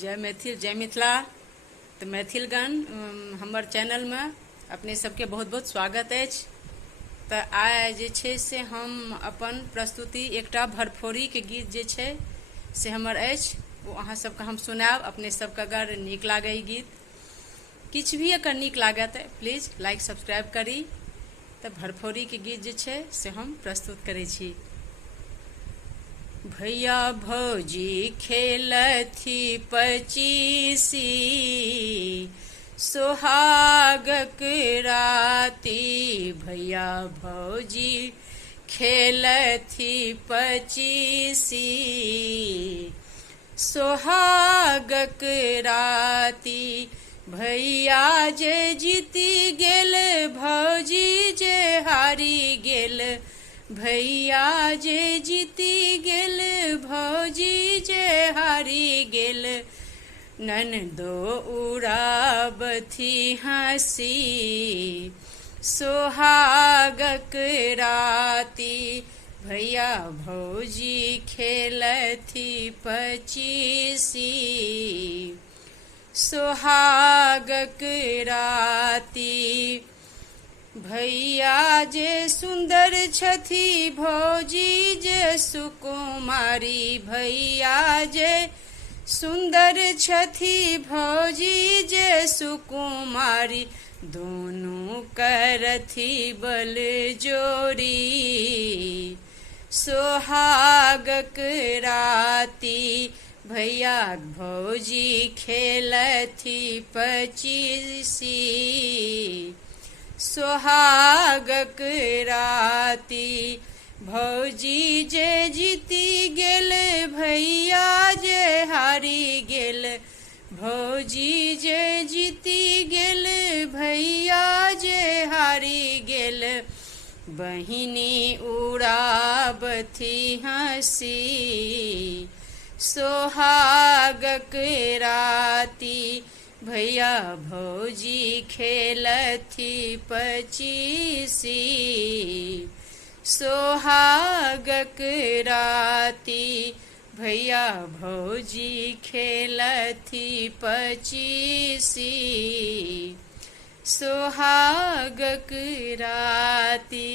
जय मैथिल जय मिथिला। तो मैथिलगण हमर चैनल में अपने सबके बहुत बहुत स्वागत अछि। तो आइ जे छै से हम अपन प्रस्तुति एकटा भरफोरी के गीत जे छै से हमर अछि वो अहाँ सबके हम सुनाएब। अपने सबके अगर नीक लागे ई गीत, किछु भी अगर नीक लागे तो प्लीज लाइक सब्सक्राइब करी। तो भरफोरी के गीत जे छै से हम प्रस्तुत करै छी। भैया भौजी खेलथी पचीसी, सोहागक राती। भैया भौजी खेलथी पचीसी, सोहागक राती। भैया जे जीती गेल, भौजी जे हारी गेल। भैया जे जीती गेल, भौजी जे हारी गेल। ननदो उड़ाबथी हँसी, सोहागक राती। भैया भौजी खेलथी पचीसी, सोहागक राती। भैया जे सुंदर छथि, भौजी जे सुकुमारी। भैया जे सुंदर छथि, भौजी जे सुकुमारी। दोनों करथी बल जोड़ी, सोहागक राती। भैया भौजी खेलथी पचीसी, सोहागक राती। भौजी जे जीती गेल, भैया जे हारी गेल। भौजी जे जीती गेल, भैया जे हारी गेल। बहिनी उड़ाबथी हँसी, सोहागक राती। भैया भौजी खेलथी पचीसी, सोहागक राती। भैया भौजी खेलथी पचीसी, सोहागक राती।